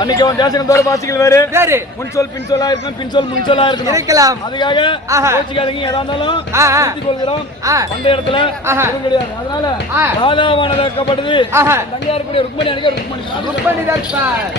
பண்ணிக்கோ. தேசங்களோட பாசிகள் வேறு முன் சொல் பின் சொல்லா இருக்கணும், பின் சொல் முன் சொல்லா இருக்கலாம். அதுக்காக யோசிக்காதீங்க. எதா இருந்தாலும் கொள்கிறோம் அந்த இடத்துல கிடையாது. அதனால ராதாவானது வைக்கப்படுது. தங்கையா இருக்கக்கூடிய ருக்மணி அணிக்க ருக்மணி தான் சார்.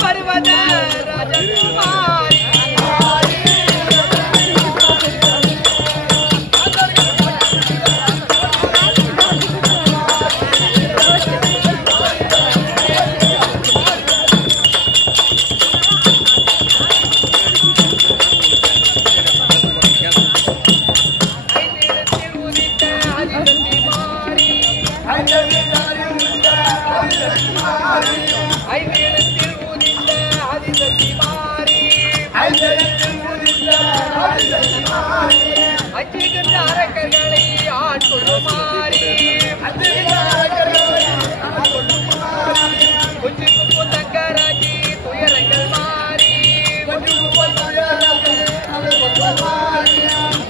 பருவத ராஜகுமாரி அரக்கர்களை ஆட்கொள்ளுமாறி கொஞ்சம் தங்கராஜி துயரங்கள் மாறி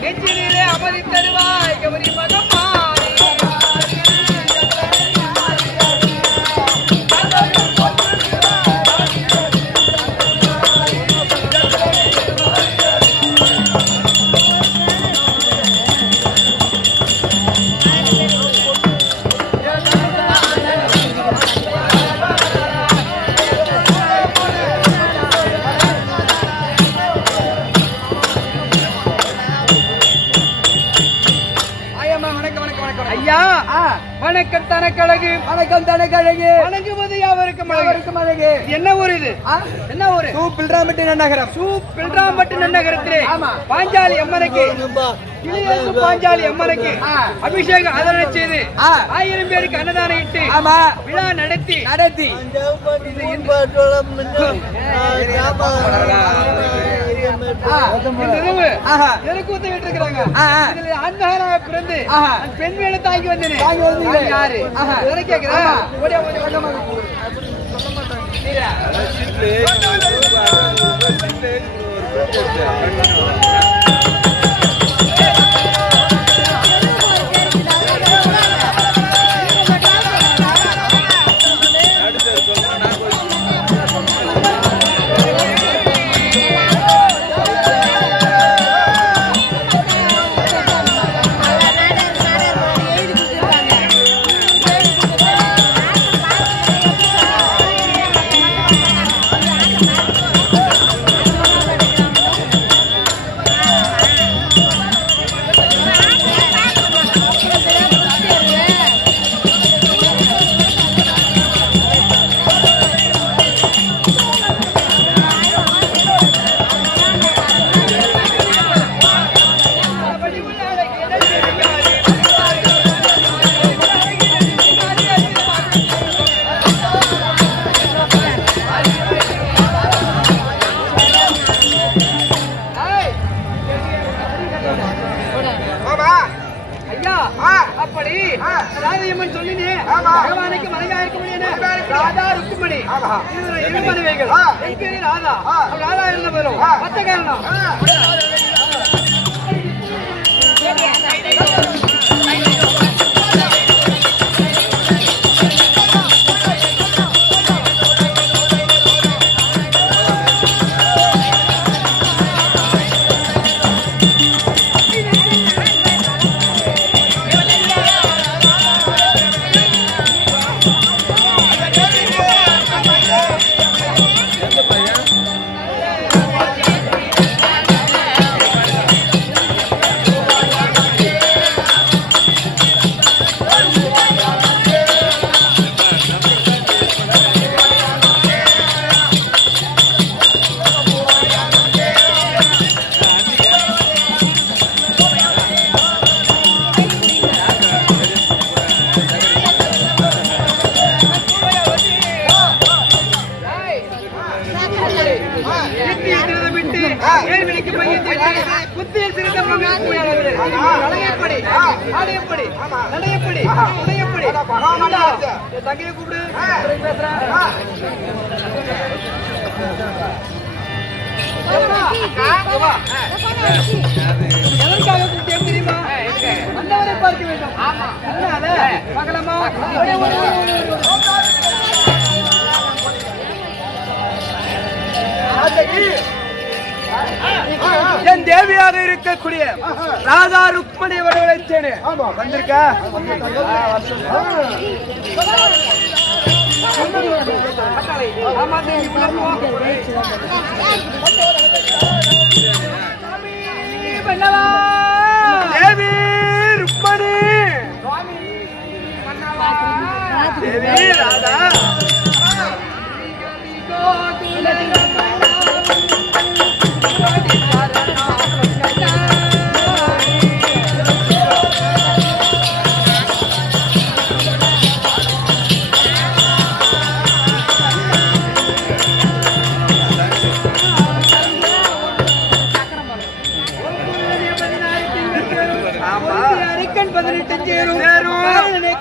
நெஞ்சிலே அமதி தருவாய் கவரி மகம் மாறி வணக்கம் தனக்கழகு வணக்கம் தனக்கழகு வணங்குவது யாவருக்கும் அழகு என்ன ஊர் இது என்ன ஊர் பில்ராம்பட்டு நன்னகரம் பில்ராம்பட்டு நன்னகரத்திலே பாஞ்சாலி அம்மனுக்கு பாஞ்சாலி அம்மனுக்கு அபிஷேகம் அதனை செய்து 1000 பேருக்கு அன்னதானம் இட்டு விழா நடத்தி எனக்கு ஊத்திட்டு இருக்கிறாங்க. ஆண்மகனாக பிறந்து பெண் வேலை தாங்கி வந்தேன். யாரு கேட்கிறேன் அப்படி ராதையம்மன் சொன்னீங்க பகவானுக்கு மனைவியாக இருக்க முடியும். ராதா ருக்குமணி இரு மனைவிகள். ராதா ராதா இருந்த போதும் மத்த காரணம் தங்கையை கூப்பிடு எதற்காக கூப்பிட்டேன் தெரியுமா? வந்தவரை பார்க்க வேண்டும். அதனால பகலமா என் தேவியாக இருக்கக்கூடிய ராதா ருக்மணி வரவழைத்தேனே வந்திருக்க தேவி ருக்மணி தேவி ராதா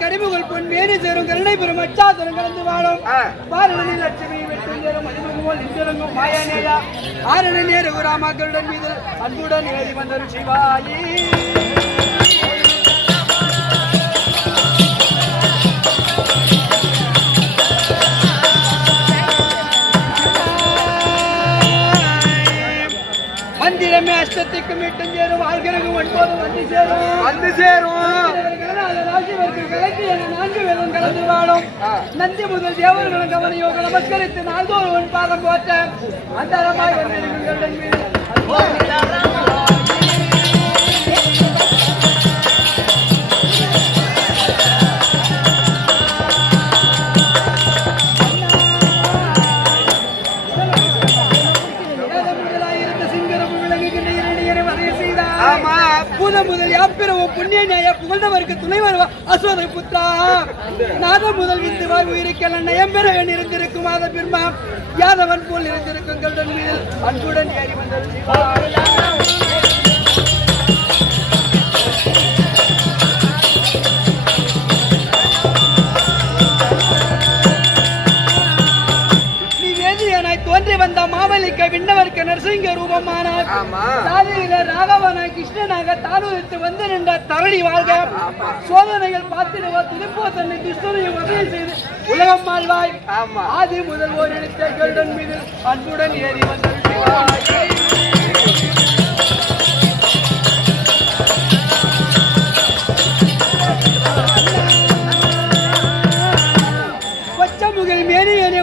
கடிமுகல் பொன் மேனி சேரும் கருணை பெறும் அச்சாதனம் கலந்து வாழும் பாரணி லட்சுமி வெற்றி சேரும் மதிமுகமோல் நின்றங்கும் மாயானேயா ஆரணி நேரு ராமாக்களுடன் மீது அன்புடன் ஏறி வந்தரும் சிவாயி மந்திரமே அஷ்டத்திற்கு மீட்டும் சேரும் ஆழ்கிழங்கு ஒன்பது வந்து சேரும் கலந்து வாழும் நந்தி முதல் தேவர்களும் கவனியோக நமஸ்கரித்து நாள்தோறும் உன் பாதம் போட்ட அந்தரமாய் முதல் யாப்பிரவும் புண்ணிய நியாய புகழ்ந்தவருக்கு துணை வருவா அசோதை புத்திரா நாதம் முதல் வித்துவாய் உயிரிக்கல நயம் பெற இருந்திருக்கும் மாத பெருமா யாதவன் போல் இருந்திருக்கும் கல்டன் மீது அன்புடன் ஏறி வந்தது தோன்றி வந்த மாவலிக்க விண்ணவர்க்கு நரசிங்க ரூபமானார் ராகவன கிருஷ்ணனாக தானுரித்து வந்து நின்ற தரணி வாழ்க சோதனைகள் பார்த்திடுவா துணிப்போ தன்னை துஷ்டனையும் உதவி செய்து உலகம் வாழ்வாய் ஆதி முதல் ஓர் எழுத்த கல்டன் மீது அன்புடன் ஏறி வந்தாய்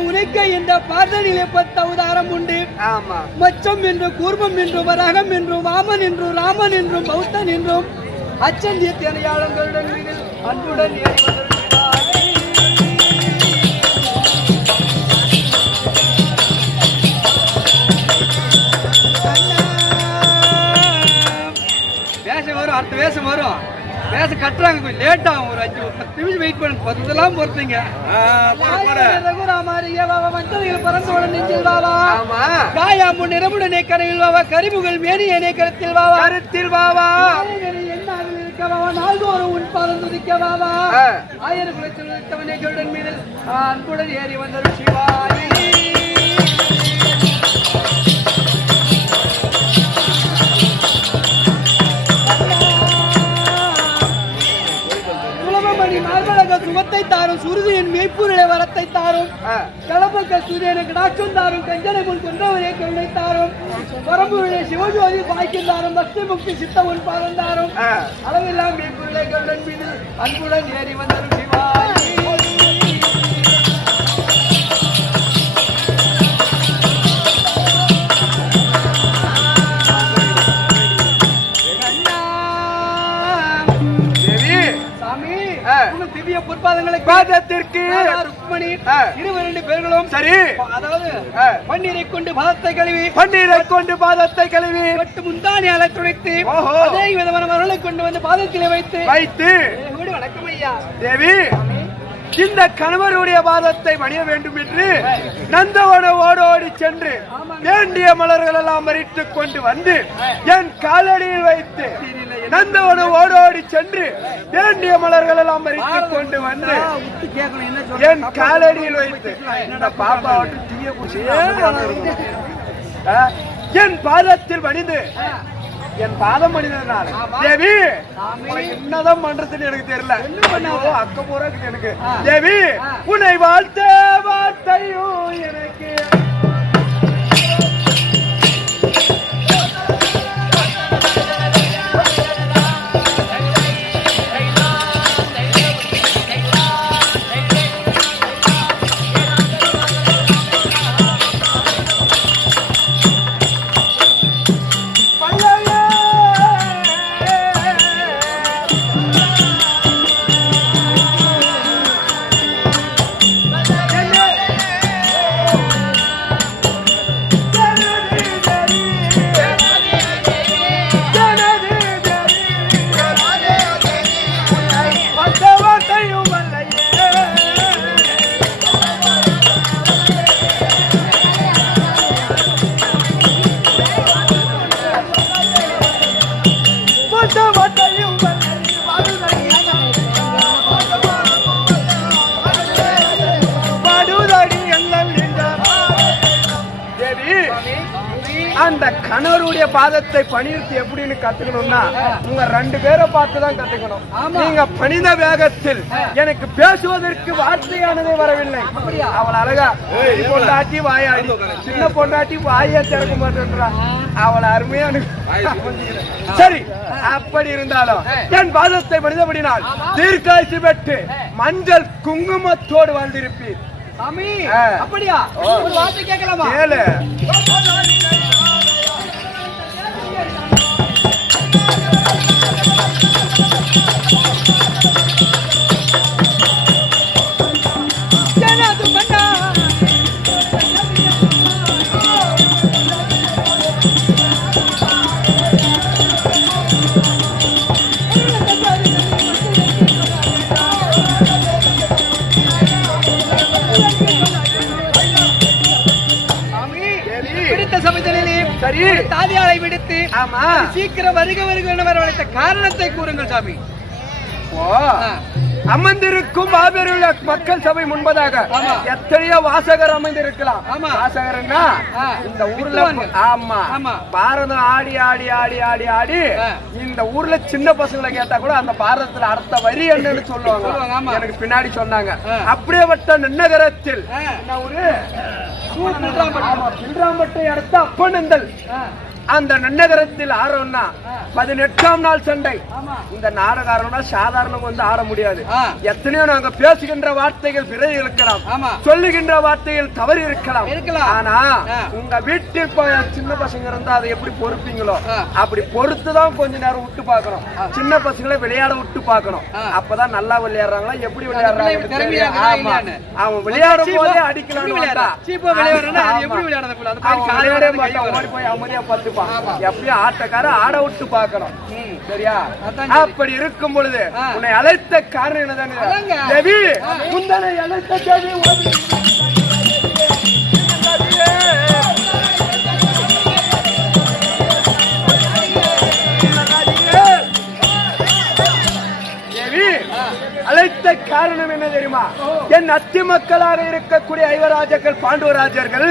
உனக்கு என்ற பாதனிலே 10 அவதாரம் உண்டு மச்சம் என்றும் கூர்மம் என்றும் வராகம் என்றும் வாமன் என்றும் ராமன் என்றும் பௌத்தன் என்றும் அச்சந்தியத்தியாளங்களுடன் அன்புடன் ஏறி வேஷம் வரும் அடுத்த வேஷம் வரும் பேச கட்டுறாங்க கொஞ்சம் லேட் ஆகும் ஒரு 5-10 நிமிஷம் வெயிட் பண்ணு 10 பொறுத்தீங்க பறந்தோட நெஞ்சில் வாவா காயாம்பு நிறமுடனே கரையில் வாவா கரிமுகல் மேனியனே கருத்தில் வாவா என்னாவில் இருக்க வாவா நாள்தோறும் உன் பாதம் துதிக்க வாவா ஆயிரம் குலத்தில் இருக்கவனே கருடன் மீது அன்புடன் ஏறி வந்தது சிவாயி சுகத்தை தாரும் சுருதியின் மெய்ப்பூரிலே வரத்தை தாரும் கலப்பக்க சூரியனை கடாட்சம் தாரும் கஞ்சனை முன் கொண்டவரே கருணை தாரும் பரம்புரிலே சிவஜோதி பாய்க்கும் தாரும் பக்தி முக்தி சித்த உன் பாதம் தாரும் அளவெல்லாம் மெய்ப்பூரிலே கருடன் மீது அன்புடன் ஏறி வந்தரும் சிவாய் திவ்ய பொற்பாதங்களை பாதத்திற்கு ருக்மணி இருவரண்டு பேர்களும் சரி அதாவது பன்னீரை கொண்டு பாதத்தை கழுவி பட்டு முந்தானியால துடைத்து அதே விதமான மரங்களை கொண்டு வந்து பாதத்திலே வைத்து வணக்கம் ஐயா தேவி இந்த கணவருடைய பாதத்தை பணிய வேண்டும் என்று நந்தவன ஓடோடி சென்று வேண்டிய மலர்கள் எல்லாம் பறித்துக் கொண்டு வந்து என் காலடியில் வைத்து நந்தவன ஓடோடி சென்று வேண்டிய மலர்கள் எல்லாம் பறித்துக் கொண்டு வந்து என் காலடியில் வைத்து பாப்பா தீய குச்சி என் பாதத்தில் பணிந்து என் பாதம் மனிதனால தேவி என்னதான் பண்றதுன்னு எனக்கு தெரியல அக்க போற எனக்கு தேவி உன்னை வாழ்த்த வார்த்தையும் எனக்கு அந்த கணவருடைய பாதத்தை பணியிறது எப்படின்னு கத்துக்கணும்னா உங்க 2 பேரை பார்த்துதான் கத்துக்கணும். நீங்க பணித வேகத்தில் எனக்கு பேசுவதற்கு வார்த்தையானதே வரவில்லை. அவள் அழகா பொண்டாட்டி வாயாடி, சின்ன பொண்டாட்டி வாயை திறக்க மாட்டேன்றா. அவள் அருமையான சரி. அப்படி இருந்தாலும் என் பாதத்தை பணிதபடினால் தீர்க்காய்ச்சி பெற்று மஞ்சள் குங்குமத்தோடு வாழ்ந்திருப்பீர். அப்படியா? ஒரு வார்த்தை கேட்கலாமா? கேளு. சரி, தாதியாரை விடுத்து ஆமா சீக்கிரம் வருக வருக வரவழைத்த காரணத்தை கூறுங்கள் சாமி. அமர்ந்திருக்கும் மாபெரும் மக்கள் சபை முன்பதாக எத்தனையோ வாசகர் அமர்ந்திருக்கலாம். வாசகர்னா இந்த ஊர்ல ஆமா பாரதம் ஆடி ஆடி ஆடி ஆடி ஆடி இந்த ஊர்ல சின்ன பசங்களை கேட்டா கூட அந்த பாரதத்துல அடுத்த வரி என்னன்னு சொல்லுவாங்க. எனக்கு பின்னாடி சொன்னாங்க. அப்படியேப்பட்ட நன்னகரத்தில் ஒரு பில்ராம்பட்டை அடுத்த அப்பனந்தல் அந்த நன்னகரத்தில் ஆரோன்னா 18ஆம் நாள் சண்டை. இந்த நாடகாரம்னா சாதாரணம் வந்து ஆட முடியாது. எத்தனையோ நாங்க பேசுகின்ற வார்த்தைகள் பிறகு இருக்கலாம், சொல்லுகின்ற வார்த்தைகள் தவறு இருக்கலாம். ஆனா உங்க வீட்டில் சின்ன பசங்க இருந்தா அதை எப்படி பொறுப்பீங்களோ அப்படி பொறுத்துதான் கொஞ்ச நேரம் விட்டு பாக்கணும். சின்ன பசங்களை விளையாட விட்டு பாக்கணும். அப்பதான் நல்லா விளையாடுறாங்களா எப்படி விளையாடுறாங்க. அவன் விளையாடும் போதே அடிக்கலாம். போய் அமைதியா பார்த்து எப்படியும் ஆட்டக்கார ஆட விட்டு பார்க்கணும். சரியா? அப்படி இருக்கும் பொழுது உன்னை அழைத்த காரணம் என்னதானே? தேவி உன்னை அழைத்த தேவி அழைத்த காரணம் என்ன தெரியுமா? என் அத்தி மக்களாக இருக்கக்கூடிய ஐவராஜர்கள் பாண்டவராஜர்கள்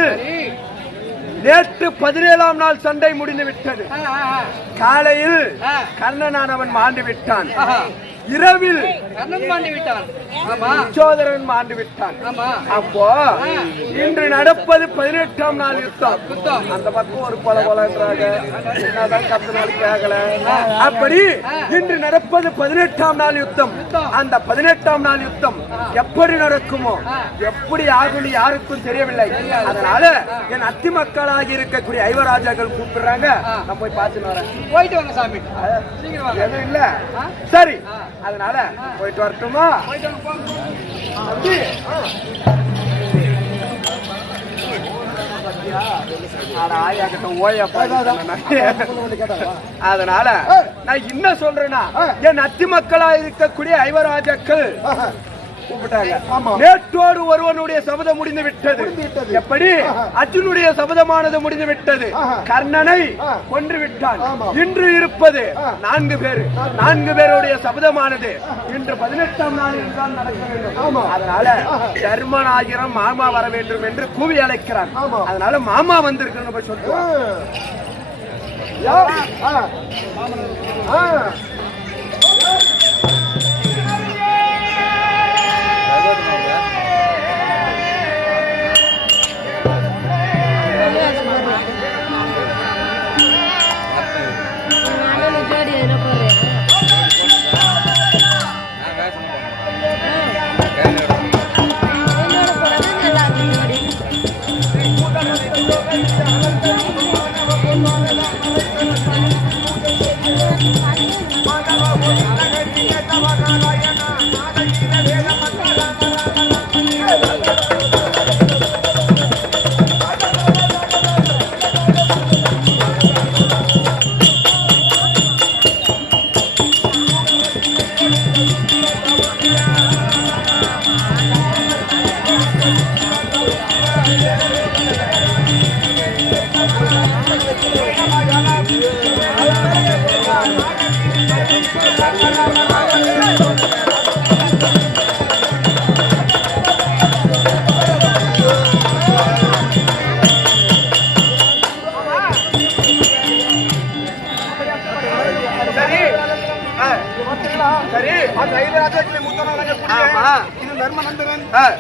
நேற்று 17ஆம் நாள் சண்டை முடிந்து விட்டது. காலையில் கர்ணனானவன் மாண்டு விட்டான். இரவில் சோதரன் மாண்டு விட்டான். அப்போ இன்று நடப்பது 18ஆம் நாள் யுத்தம். அந்த பக்கம் ஒரு பல பலன்றாங்க, என்னதான் 10 நாள் கேட்கல. அப்படி இன்று நடப்பது 18ஆம் நாள் யுத்தம். அந்த 18ஆம் நாள் யுத்தம் எப்படி நடக்குமோ எப்படி ஆகும் யாருக்கும் தெரியவில்லை. அதனால என் அத்தி மக்களாகி இருக்கக்கூடிய ஐவராஜாக்கள் கூப்பிடுறாங்க. நான் போய் பார்த்துட்டு வரேன். போயிட்டு வாங்க சாமி. எதுவும் இல்ல. சரி, அதனால போயிட்டு வரட்டுமா? அதனால நான் என்ன சொல்றேன்னா என் அத்தி மக்களா இருக்கக்கூடிய ஐவராஜாக்கள் கூப்பிட்டாங்க. நேற்றோடு ஒருவனுடைய சபதம் முடிந்து விட்டது. எப்படி? அர்ஜுனுடைய சபதமானது முடிந்து விட்டது. கர்ணனை கொன்று விட்டான். இன்று இருப்பது 4 பேர். 4 பேருடைய சபதமானது இன்று 18ஆம் நாளில் தான் நடக்க வேண்டும். அதனால தர்மனாகிரம் மாமா வர வேண்டும் என்று கூவி அழைக்கிறான். அதனால மாமா வந்திருக்கணும் போய் சொல்லுவாங்க.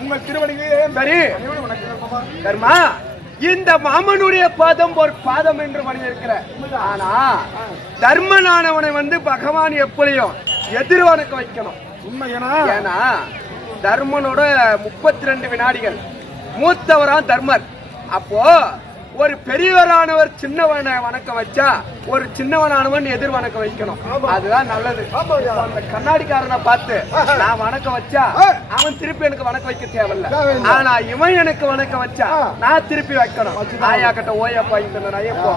உங்கள் திருவடிகளே சரி தர்மா, இந்த மாமனுடைய பாதம் ஒரு பாதம் என்று பண்ணியிருக்கிற. ஆனா தர்மனானவனை பகவான் எப்படியும் எதிர்வனுக்கு வைக்கணும். உண்மை. ஏன்னா தர்மனோட 32 வினாடிகள் மூத்தவரான் தர்மர். அப்போ ஒரு பெரியவரானவர் சின்னவனை வணக்கம் வச்சா ஒரு சின்னவனானவன் எதிர் வணக்கம் வைக்கணும். அதுதான் நல்லது. அந்த கண்ணாடிக்காரனை பார்த்து நான் வணக்கம் வச்சா அவன் திருப்பி எனக்கு வணக்கம் வைக்க தேவையில்ல. ஆனா இவன் எனக்கு வணக்கம் வச்சா நான் திருப்பி வைக்கணும். ஆயா கட்ட ஓயப்பா இந்த ஐயப்போ.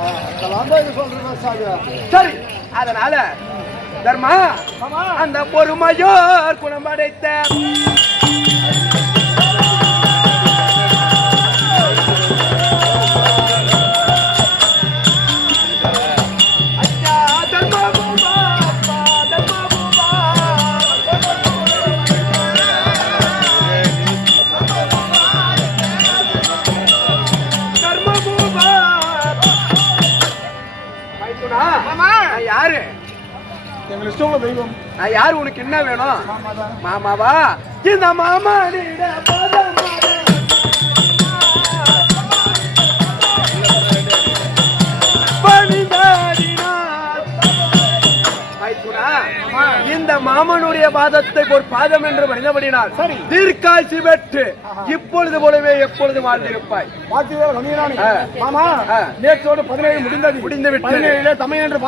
சரி, அதனால தர்மா அந்த பொறுமையோர் குணமடைத்த யாரு தெய்வம்? நான் யாரு? உனக்கு என்ன வேணும்? மாமாவா? இந்த மாமா இந்த மாமனுடைய பாதத்தை ஒரு பாதம் என்று மனிதபடினால் தீர்க்காட்சி பெற்று இப்பொழுது போலவே எப்பொழுது வாழ்ந்திருப்பாய். மாமா, நேற்றோடு 17 முடிந்து விட்டு தமிழ் என்று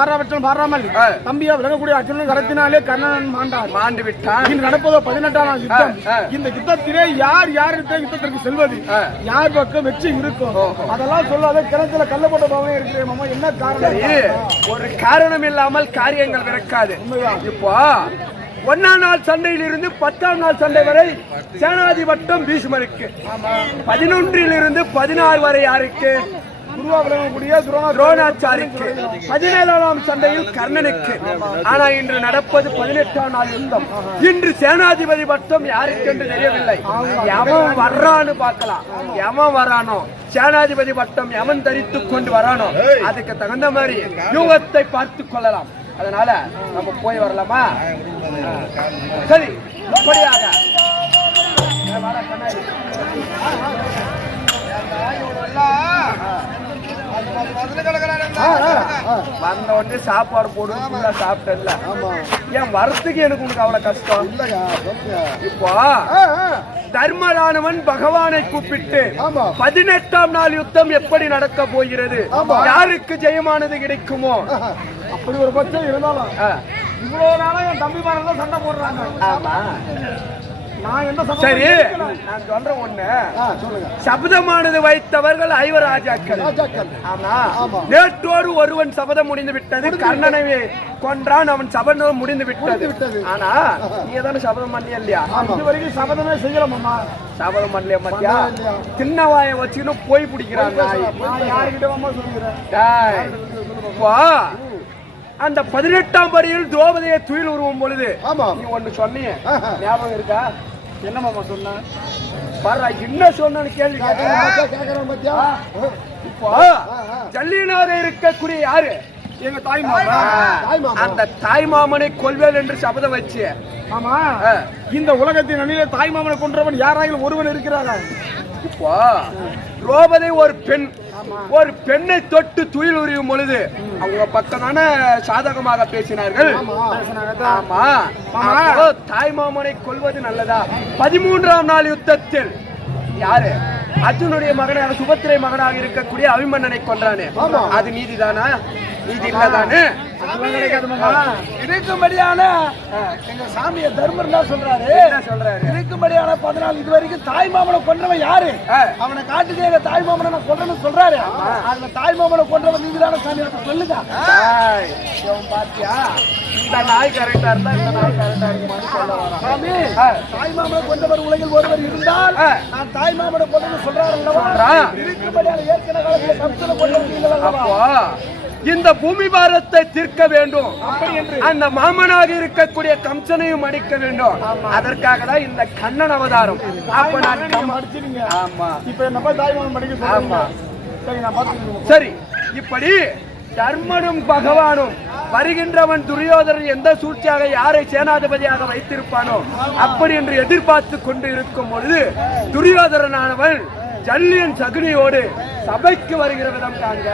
பாராமல் தம்பியா விலகக்கூடிய அர்ஜுனன் கரத்தினாலே கர்ணன் மாண்டு விட்டான். இன்று நடப்பதோ 18ஆம் நாள் யுத்தம். இந்த யுத்தத்திலே யார் யுத்தத்திற்கு செல்வது, யார் பக்கம் வெற்றி இருக்கும், அதெல்லாம் சொல்லாத கிணத்துல கல்ல போட்ட பாவனே இருக்கிறேன். மாமா, என்ன காரணம்? ஒரு காரணம் இல்லாமல் காரியங்கள் விளக்காது. இப்போ 1ஆம் நாள் சண்டையில் இருந்து 10ஆம் நாள் சண்டை வரை சேனாதிபட்டம் பீஷ்மருக்கு, 11 16 வரை யாருக்கு? துரோணாச்சாரிக்கு, 17ஆம் சண்டையில் கர்ணனுக்கு. ஆனா இன்று நடப்பது 18ஆம் நாள் யுத்தம். இன்று சேனாதிபதி பட்டம் யாருக்கு என்று தெரியவில்லை. எவன் வர்றான்னு பார்க்கலாம். எவன் வரானோ சேனாதிபதி பட்டம் எவன் தரித்துக் கொண்டு வரானோ அதுக்கு தகுந்த மாதிரி யுகத்தை பார்த்துக் கொள்ளலாம். அதனால நம்ம போய் வரலாமா? சரி, இப்படியாக வந்த உடனே சாப்பாடு போடு சாப்பிட்டல. ஏன் வரத்துக்கு எனக்கு உனக்கு அவ்வளவு கஷ்டம்? இப்போ தர்மரானவன் பகவானை கூப்பிட்டு 18ஆம் நாள் யுத்தம் எப்படி நடக்க போகிறது, யாருக்கு ஜெயமானது கிடைக்குமோ, அப்படி ஒரு பட்சம் இருந்தாலும் இவ்வளவு நாளா என் தம்பி தான் சண்டை போடுறாங்க. ஆமா, நான் என்ன சரி நான் சொல்றேன் ஒண்ணு. சபதமானது வைத்தவர்கள் 5 ராஜாக்கள். ஆமா, நேற்றோடு ஒருவன் சபதம் முடிந்து விட்டது. கர்ணனை கொன்றான், அவன் சபதம் முடிந்து விட்டது. ஆனா நீ தானே சபதம் பண்ணல இல்லையா? இது வரைக்கும் சபதமே செய்யலாமா? சபதம் பண்ணலையா? மத்தியா சின்ன வாயை வச்சுன்னு போய் பிடிக்கிறாங்க. யாருக்கிட்ட சொல்லுகிறேன்? அந்த 18ஆம் படியில் திரௌபதியை துயில் உருவும் பொழுது நீ ஒண்ணு சொன்னீங்க, ஞாபகம் இருக்கா? என்ன மாமா சொன்ன? பாரு, என்ன சொன்னு கேள்வி இப்போ ஜல்லியனாக இருக்கக்கூடிய யாரு? எங்க தாய் மாமா. அந்த தாய் மாமனை கொல்வேல் என்று சபதம் வச்சு. ஆமா, இந்த உலகத்தின் அணியில தாய் மாமனை கொன்றவன் யாராயிலும் ஒருவன் இருக்கிறாரா? இப்போ திரௌபதி ஒரு பெண்ணை தொட்டு துயில் உரியும் பொழுது அவங்க பக்கம் தானே சாதகமாக பேசினார்கள். ஆமா, தாய் மாமனை கொல்வது நல்லதா? 13ஆம் நாள் யுத்தத்தில் யாரு அர்ஜுனுடைய மகனாக சுபத்திரை மகனாக இருக்கக்கூடிய அபிமன்னனை கொன்றானே, அது நீதிதானா? நீதி இல்லதானே? இருக்கும்படியான எங்க சாமிய தர்மர் தான் சொல்றாரு. இருக்கும்படியான 14 இது வரைக்கும் தாய் மாமனை கொன்றவன் யாரு? அவனை காட்டுக்கு எங்க தாய் மாமனை நான் கொன்றன்னு சொல்றாரு. அதுல தாய் மாமனை கொன்றவன் நீதிதான சாமி? சொல்லுங்க. பாத்தியா, இந்த நாய் கரெக்டா இருந்தா இந்த நாய் கரெக்டா இருக்குமான்னு சொல்ல வரான் சாமி. தாய் மாமனை கொன்றவர் உலகில் ஒருவர் இருந்தால் நான் தாய் மாமனை கொன்றன்னு சொல்றாரு. இருக்கும்படியான ஏற்கனவே காலத்துல கம்சனை கொன்றவன் இந்த பூமி பாரத்தை தீர்க்க வேண்டும். அந்த மாமனாக இருக்கக்கூடிய கம்சனையும் அடிக்க வேண்டும். அதற்காக தான் இந்த கண்ணன் அவதாரம். அப்ப நான் ஆமா, இப்ப என்ன தாய் மாமன் படிக்க. ஆமா, சரி, இப்படி தர்மனும் பகவானும் வருகின்றவன் துரியோதனன் எந்த சூழ்ச்சியாக யாரை சேனாதிபதியாக வைத்திருப்பானோ அப்படி என்று எதிர்பார்த்து கொண்டு இருக்கும் பொழுது துரியோதனனானவன் ஜல்லியன் சகுனியோடு சபைக்கு வருகிற விதம் காண்க.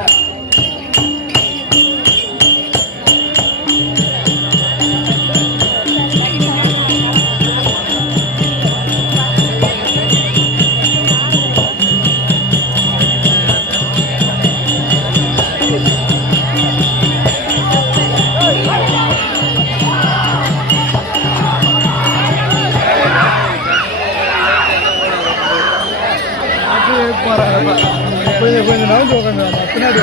கொஞ்சம் நவந்து உட்காந்து பின்னாடி